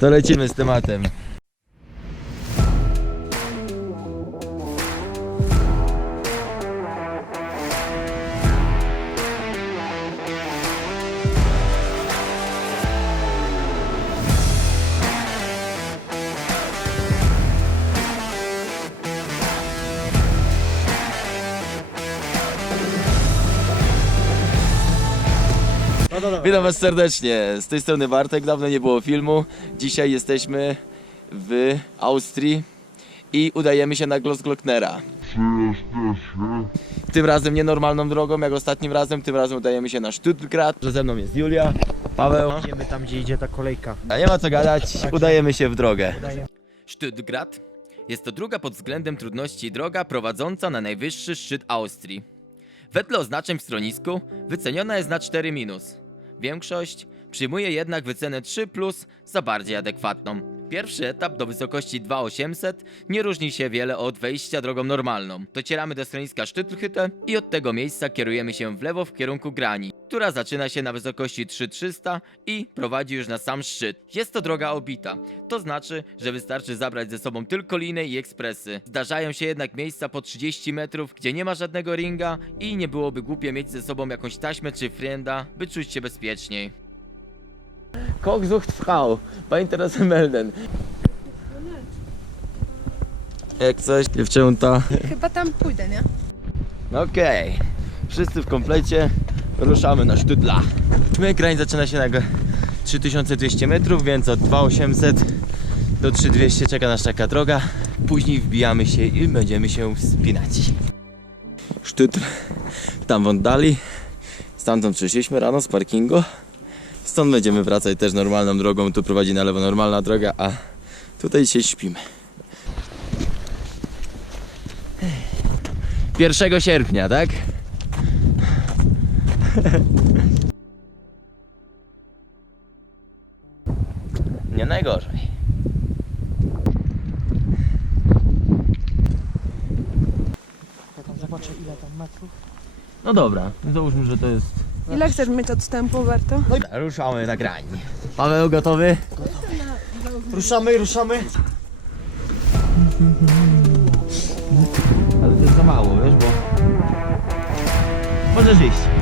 To lecimy z tematem. Witam was serdecznie. Z tej strony Bartek, dawno nie było filmu. Dzisiaj jesteśmy w Austrii i udajemy się na Glossglocknera. Tym razem nie normalną drogą jak ostatnim razem, tym razem udajemy się na Stuttgart. Że ze mną jest Julia, Paweł. Idziemy tam, gdzie idzie ta kolejka. A nie ma co gadać, udajemy się w drogę. Stuttgart jest to druga pod względem trudności droga prowadząca na najwyższy szczyt Austrii. Wedle oznaczeń w stronisku wyceniona jest na 4 minus. Większość przyjmuje jednak wycenę 3 plus za bardziej adekwatną. Pierwszy etap do wysokości 2800 nie różni się wiele od wejścia drogą normalną. Docieramy do schroniska Stüttelhütte i od tego miejsca kierujemy się w lewo w kierunku Grani, która zaczyna się na wysokości 3300 i prowadzi już na sam szczyt. Jest to droga obita, to znaczy, że wystarczy zabrać ze sobą tylko linę i ekspresy. Zdarzają się jednak miejsca po 30 metrów, gdzie nie ma żadnego ringa i nie byłoby głupie mieć ze sobą jakąś taśmę czy frienda, by czuć się bezpieczniej. Koch sucht Frau, bei Interesse melden. Jak coś, dziewczęta. Chyba tam pójdę, nie? Okej, wszyscy w komplecie, ruszamy na Sztudla. My grań zaczyna się na go- 3200 metrów, więc od 2800 do 3200 czeka nas taka droga. Później wbijamy się i będziemy się wspinać. Sztutl tam w oddali. Stamtąd przyszliśmy rano z parkingu. Stąd będziemy wracać też normalną drogą. Tu prowadzi na lewo normalna droga, a tutaj dzisiaj śpimy. 1 sierpnia, tak? Nie najgorzej. Ja tam zobaczę ile tam metrów. No dobra, załóżmy, że to jest. Ile chcesz mieć odstępu, Berto? Ruszamy na grań. Paweł gotowy? Ruszamy, ruszamy. Ale to jest za mało, wiesz, bo. Możesz iść.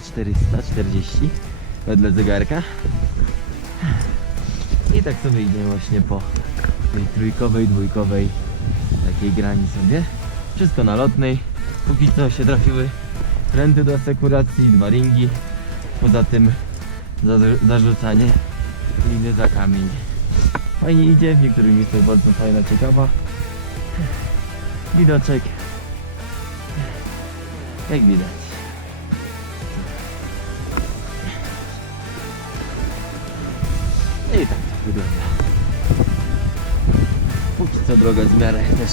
3440 wedle zegarka. I tak sobie idziemy właśnie po tej trójkowej, dwójkowej takiej grani sobie. Wszystko na lotnej. Póki co się trafiły renty do asekuracji, dwa ringi. Poza tym za, zarzucanie liny za kamień. Fajnie idzie, w niektórych miejscach bardzo fajna, ciekawa. Widoczek. Jak widać. Wygląda. Póki co droga w miarę też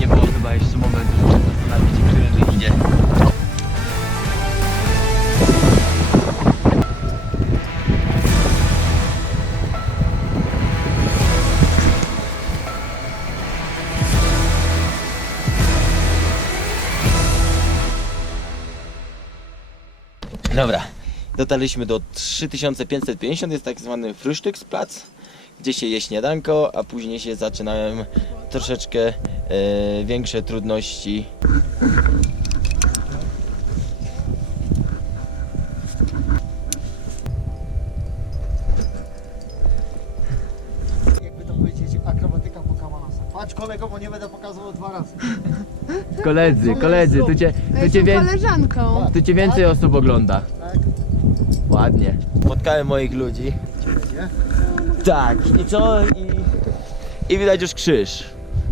nie było chyba jeszcze momentu, żeby się zastanowić, którędy idzie. Dobra, dotarliśmy do 3550, jest tak zwany Frühstücksplatz, gdzie się je śniadanko, a później się zaczynają troszeczkę e, większe trudności. Jakby to powiedzieć, akrobatyka po kamanasa. Patrz kolego, bo nie będę pokazywał dwa razy. Koledzy, koledzy, tu cię, tu cię, koleżanką. tu cię więcej osób ogląda. Tak? Ładnie. Spotkałem moich ludzi. Tak, i co? I, I widać już krzyż.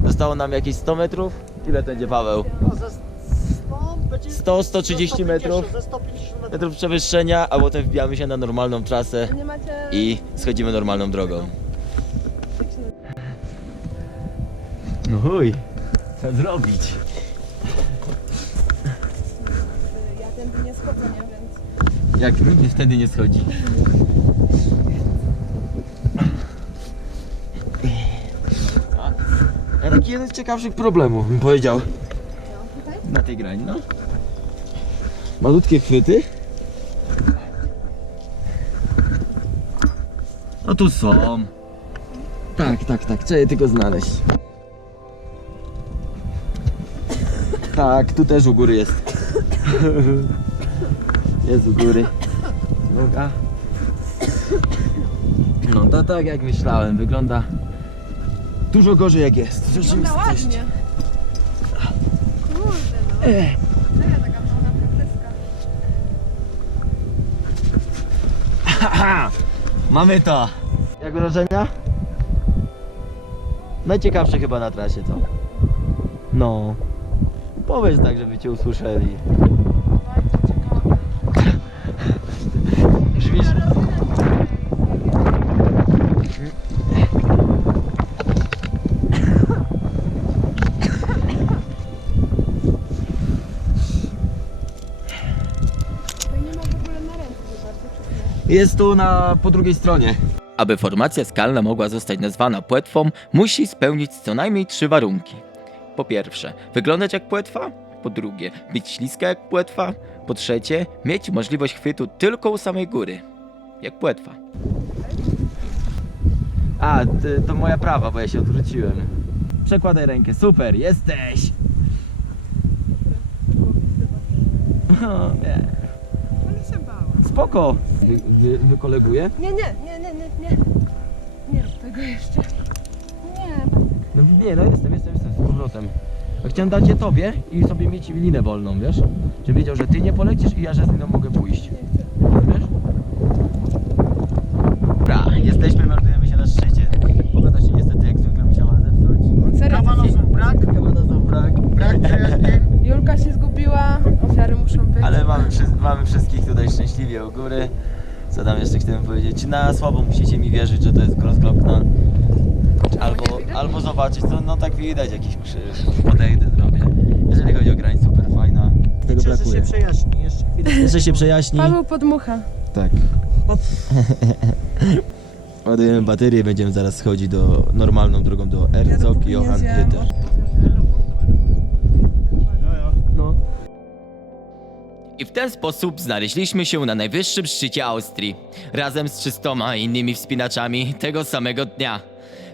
Zostało nam jakieś 100 metrów. Ile to będzie Paweł? No ze 100, będzie 100, 130 ze 150, metrów. Ze 150 metrów. Metrów przewyższenia, a potem wbijamy się na normalną trasę macie... i schodzimy normalną drogą. No chuj, co zrobić? Ja ten nie schodzę, nie? Więc... Jak nikt wtedy nie schodzi. A taki jeden z ciekawszych problemów bym powiedział. Na tej grani, no. Malutkie chwyty. No tu są. Tak, tak, tak. Trzeba je tylko znaleźć. Tak, tu też u góry jest. Jest u góry. Noga. No to tak jak myślałem, wygląda dużo gorzej jak jest. w Wygląda rzeczywistości. ładnie. Kurde no. Serio, taka pełna profeska. Haha! Mamy to! Jak wrażenia? Najciekawsze chyba na trasie, co? No. Powiedz tak, żeby cię usłyszeli. Jest tu na... po drugiej stronie. Aby formacja skalna mogła zostać nazwana płetwą, musi spełnić co najmniej trzy warunki. Po pierwsze, wyglądać jak płetwa. Po drugie, być śliska jak płetwa. Po trzecie, mieć możliwość chwytu tylko u samej góry. Jak płetwa. A, ty, to moja prawa, bo ja się odwróciłem. Przekładaj rękę, super, jesteś! O, nie. Spoko! Wy, wy, wykoleguję? Nie, nie, nie, nie, nie, nie. Nie rób tego jeszcze. Nie, No nie, no jestem, jestem, jestem z powrotem. Ja Chciałem dać je tobie i sobie mieć linę wolną, wiesz? Żebym wiedział, że ty nie polecisz i ja, że z liną mogę pójść. Wiesz? Dobra, jesteśmy, meldujemy się na szczycie. Pogoda się niestety jak zwykle musiała zepsuć. on serio Kawanosów brak, Kawanosów brak. brak przejaśnień. Julka się zgubiła, ofiary muszą być. Ale mamy, wszy- mamy wszystkich tutaj szczęśliwie u góry. Co tam jeszcze chcemy powiedzieć? Na słabo musicie mi wierzyć, że to jest Grossglockner. Albo, nie widać? albo zobaczyć, to no tak widać jakiś krzyż. Podejdę, zrobię. Jeżeli chodzi o granicę, super fajna. Tego Liczę, że się przejaśni jeszcze chwilę. Jeszcze się przejaśni. Paweł podmucha. Tak. Ładujemy baterię, będziemy zaraz schodzić do normalną drogą do Erzog Johann zjem. I w ten sposób znaleźliśmy się na najwyższym szczycie Austrii, razem z 300 innymi wspinaczami tego samego dnia.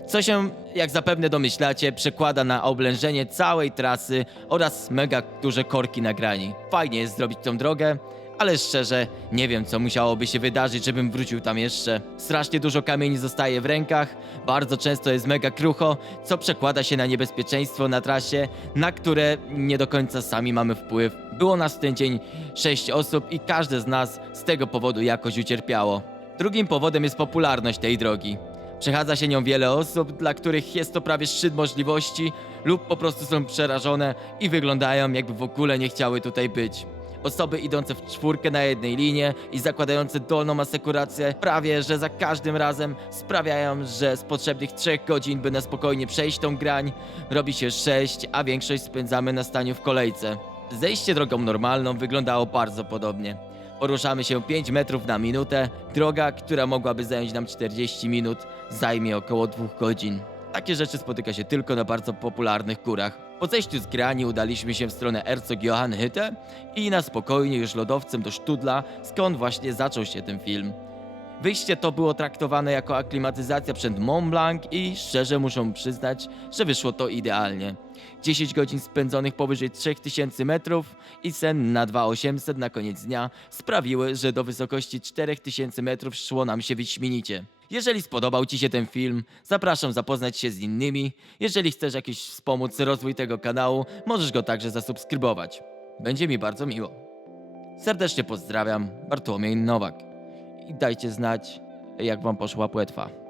Co się, jak zapewne domyślacie, przekłada na oblężenie całej trasy oraz mega duże korki na grani. Fajnie jest zrobić tą drogę, ale szczerze nie wiem co musiałoby się wydarzyć, żebym wrócił tam jeszcze. Strasznie dużo kamieni zostaje w rękach, bardzo często jest mega krucho, co przekłada się na niebezpieczeństwo na trasie, na które nie do końca sami mamy wpływ. Było nas w ten dzień 6 osób i każde z nas z tego powodu jakoś ucierpiało. Drugim powodem jest popularność tej drogi. Przechadza się nią wiele osób, dla których jest to prawie szczyt możliwości, lub po prostu są przerażone i wyglądają, jakby w ogóle nie chciały tutaj być. Osoby idące w czwórkę na jednej linie i zakładające dolną asekurację prawie, że za każdym razem sprawiają, że z potrzebnych 3 godzin, by na spokojnie przejść tą grań, robi się 6, a większość spędzamy na staniu w kolejce. Zejście drogą normalną wyglądało bardzo podobnie. Poruszamy się 5 metrów na minutę. Droga, która mogłaby zająć nam 40 minut, zajmie około 2 godzin. Takie rzeczy spotyka się tylko na bardzo popularnych górach. Po zejściu z grani udaliśmy się w stronę Erzog Johann Hütte i na spokojnie już lodowcem do Sztudla, skąd właśnie zaczął się ten film. Wyjście to było traktowane jako aklimatyzacja przed Mont Blanc i szczerze muszę przyznać, że wyszło to idealnie. 10 godzin spędzonych powyżej 3000 metrów i sen na 2800 na koniec dnia sprawiły, że do wysokości 4000 metrów szło nam się wyśmienicie. Jeżeli spodobał Ci się ten film, zapraszam zapoznać się z innymi. Jeżeli chcesz jakiś wspomóc rozwój tego kanału, możesz go także zasubskrybować. Będzie mi bardzo miło. Serdecznie pozdrawiam, Bartłomiej Nowak. I dajcie znać, jak Wam poszła płetwa.